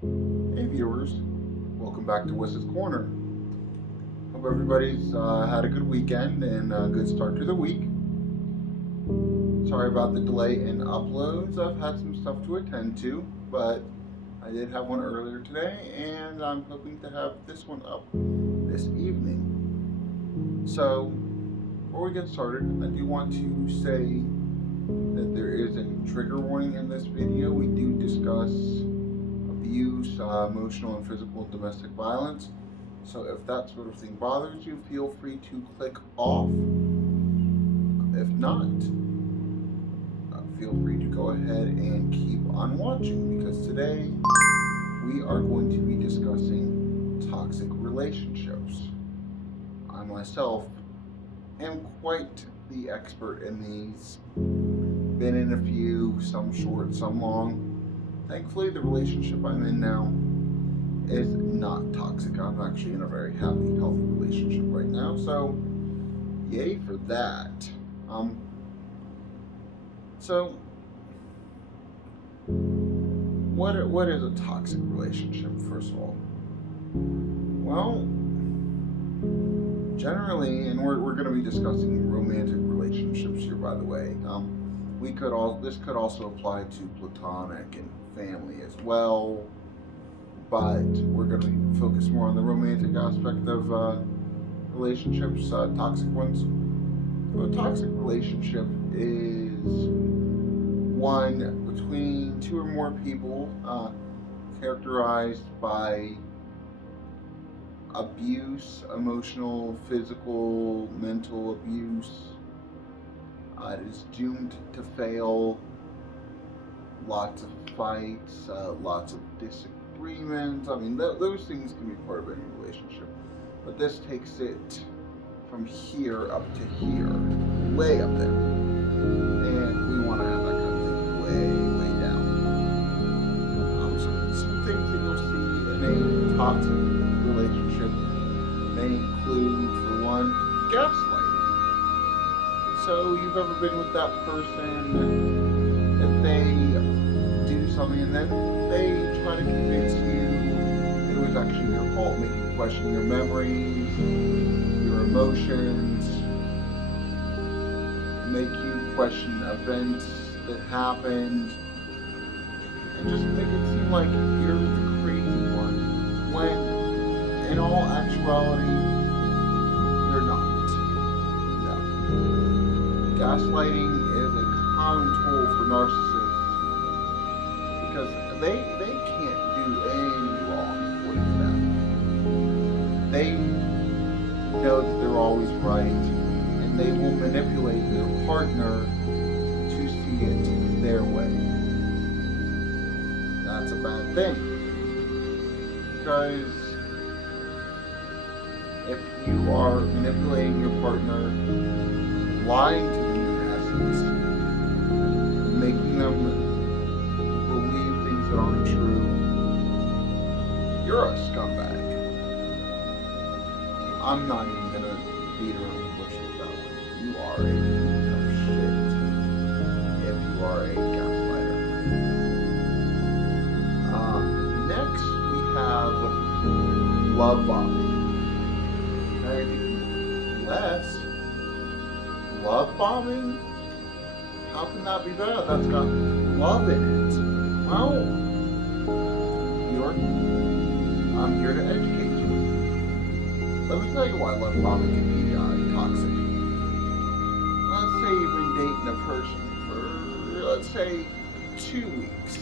Hey viewers, welcome back to Wiss's Corner. Hope everybody's had a good weekend and a good start to the week. Sorry about the delay in uploads. I've had some stuff to attend to, but I did have one earlier today, and I'm hoping to have this one up this evening. So, before we get started, I do want to say that there is a trigger warning in this video. We do discuss abuse, emotional and physical and domestic violence. So if that sort of thing bothers you, feel free to click off. If not, feel free to go ahead and keep on watching, because today we are going to be discussing toxic relationships. I myself am quite the expert in these. Been in a few, some short, some long. Thankfully, the relationship I'm in now is not toxic. I'm actually in a very happy, healthy relationship right now, so yay for that. So what is a toxic relationship, first of all? Well, generally, and we're going to be discussing romantic relationships here, by the way. This could also apply to platonic and family as well, but we're going to focus more on the romantic aspect of relationships, toxic ones. So a toxic relationship is one between two or more people, characterized by abuse, emotional, physical, mental abuse. It is doomed to fail. Lots of fights, lots of disagreements. I mean, those things can be part of any relationship. But this takes it from here up to here, way up there. And we want to have that kind of thing way, way down. Some things that you'll see in a toxic relationship may include, for one, gaslighting. So you've ever been with that person that they do something and then they try to convince you it was actually your fault, make you question your memories, your emotions, make you question events that happened, and just make it seem like you're the crazy one, when in all actuality, you're not. Gaslighting is a common tool for narcissists because they can't do any wrong with them. They know that they're always right, and they will manipulate their partner to see it their way. That's a bad thing, because if you are manipulating your partner, lying to them in essence, making them believe things that aren't true, you're a scumbag. I'm not even gonna beat around the bush with that one. You are a piece of shit if you are a gaslighter. Next we have love bombing. Less love bombing? How can that be bad? That's got love in it. Well, I'm here to educate you. Let me tell you why love bombing can be toxic. Let's say you've been dating a person for, let's say, 2 weeks.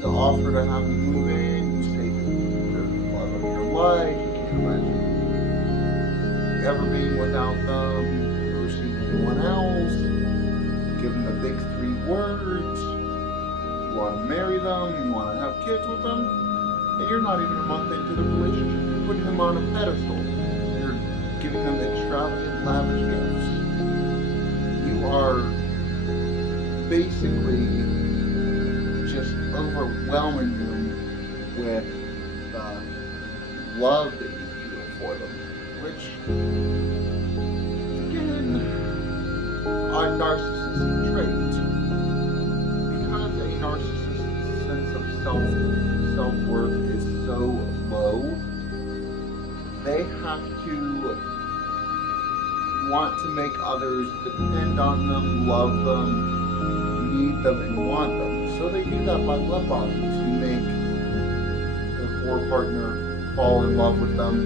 You offer to have them move in, you say that they're the love of your life, you can't imagine ever being without them, anyone else, give them the big 3 words, you want to marry them, you want to have kids with them, and you're not even a month into the relationship. You're putting them on a pedestal. You're giving them extravagant, lavish gifts. You are basically just overwhelming them with the love that you feel for them, which, a narcissistic trait, because a narcissist's sense of self have to want to make others depend on them, love them, need them, and want them. So they do that by love bombing to make their poor partner fall in love with them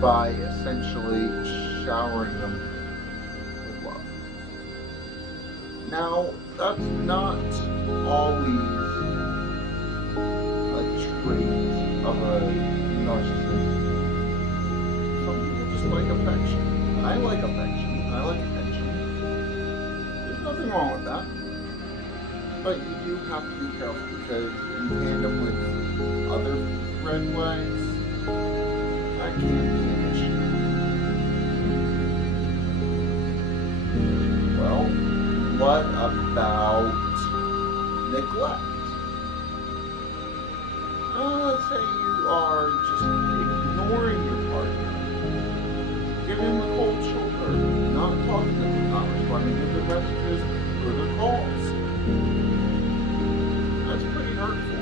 by essentially showering them with love. Now, that's not always a trait of a narcissist. Some people just like affection. I like affection. I like attention. There's nothing wrong with that. But you do have to be careful because in tandem with other red flags, that can be an issue. Well, what about neglect? Let's say you are just ignoring your partner, giving them a cold shoulder, not talking to them, not responding to their messages or their calls. That's pretty hurtful.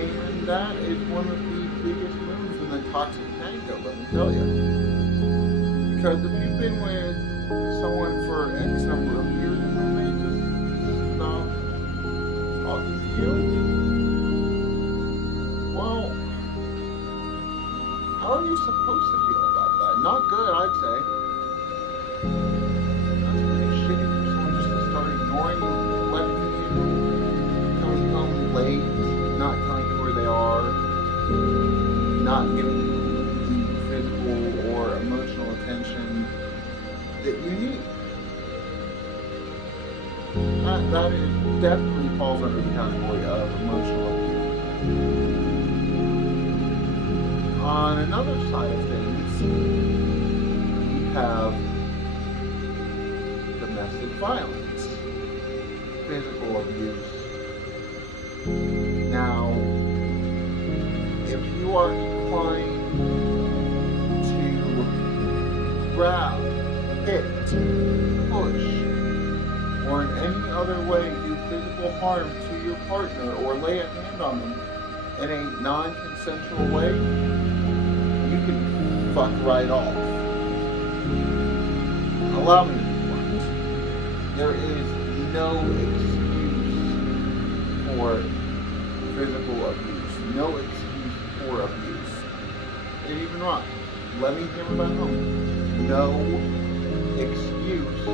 And that is one of the biggest moves in the toxic tango, let me tell you. Because if you've been with someone for X number of years and then they just stop talking to you, well, how are you supposed to feel about that? Not good, I'd say. That's pretty shitty for someone just to start ignoring you, neglecting you, coming home late, not telling you where they are, not giving you the physical or emotional attention that you need. That is definitely falls under the category of emotional abuse. On another side of things, we have domestic violence, physical abuse. Now, if you are inclined to grab, hit, push, or in any other way do physical harm to your partner or lay a hand on them in a non-consensual way, you can fuck right off. Allow me to be blunt. There is no excuse for physical abuse. No excuse for abuse. It even rhymes. Let me hammer that home. No excuse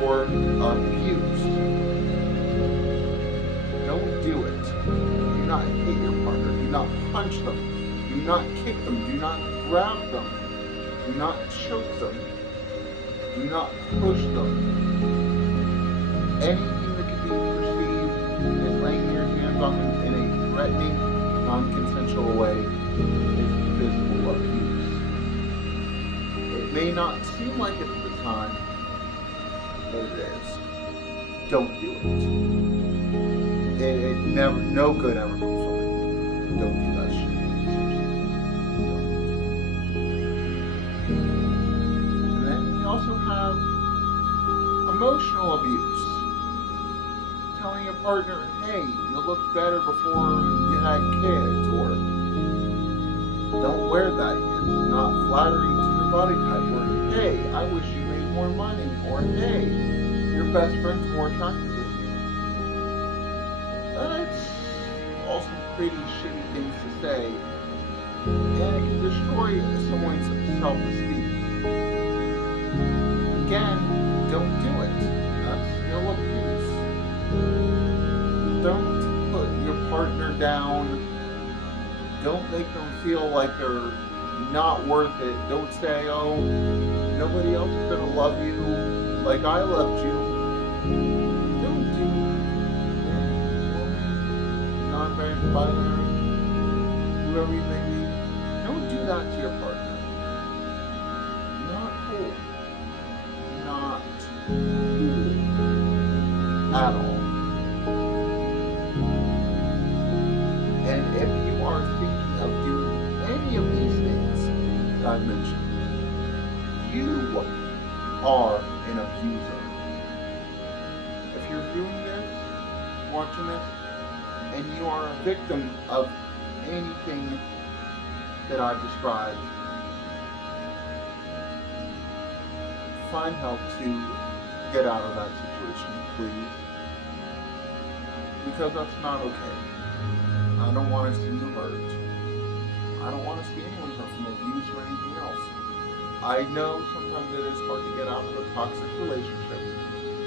for abuse. Don't do it. Do not hit your partner. Do not punch them. Do not kick them. Do not grab them. Do not choke them. Do not push them. Anything that can be perceived as laying your hands on them in a threatening, non-consensual way is physical abuse. It may not seem like it at the time, but it is. Don't do it. It never, no good ever comes from it. Don't do that shit. And then we also have emotional abuse. Telling your partner, hey, you looked better before you had kids, or don't wear that, it's not flattering to your body type, or hey, I wish you made more money, or hey, your best friend's more attractive than you. That's all some pretty shitty things to say, and it can destroy someone's self-esteem. Again, don't do it. That's still abuse. Don't put your partner down. Don't make them feel like they're not worth it. Don't say, oh, nobody else is going to love you like I loved you. Don't do non-binary, whoever you may be. Don't do that to your partner. Not cool. Not cool at all. And if you are thinking of doing any of these things that I've mentioned, you are an abuser. If you're viewing this, watching this, and you are a victim of anything that I've described, find help to get out of that situation, please. Because that's not okay. I don't want to see you hurt. I don't want to see anyone hurt from abuse or anything else. I know sometimes it is hard to get out of a toxic relationship,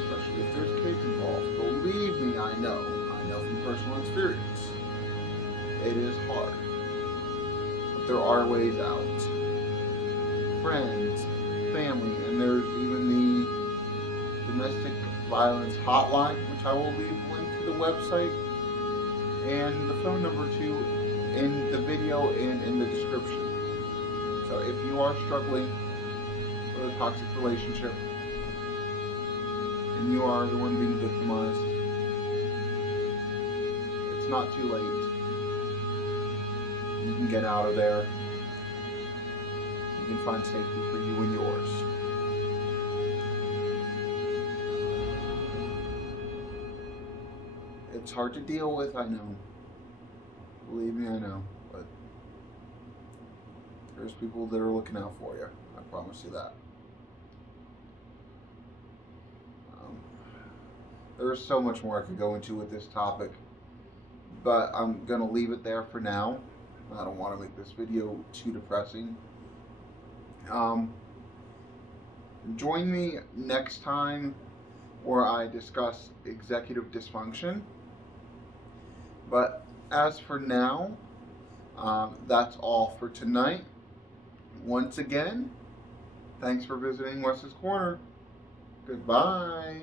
especially if there's kids involved. Believe me, I know from personal experience. It is hard. But there are ways out. Friends, family, and there's even the domestic violence hotline, which I will leave a link to the website and the phone number too in the video and in the description. So if you are struggling with a toxic relationship and you are the one being victimized, it's not too late. You can get out of there. You can find safety for you and yours. It's hard to deal with, I know. Believe me, I know. But there's people that are looking out for you. I promise you that. There's so much more I could go into with this topic, but I'm going to leave it there for now. I don't want to make this video too depressing. Join me next time where I discuss executive dysfunction. But as for now, that's all for tonight. Once again, thanks for visiting Wes's Corner. Goodbye.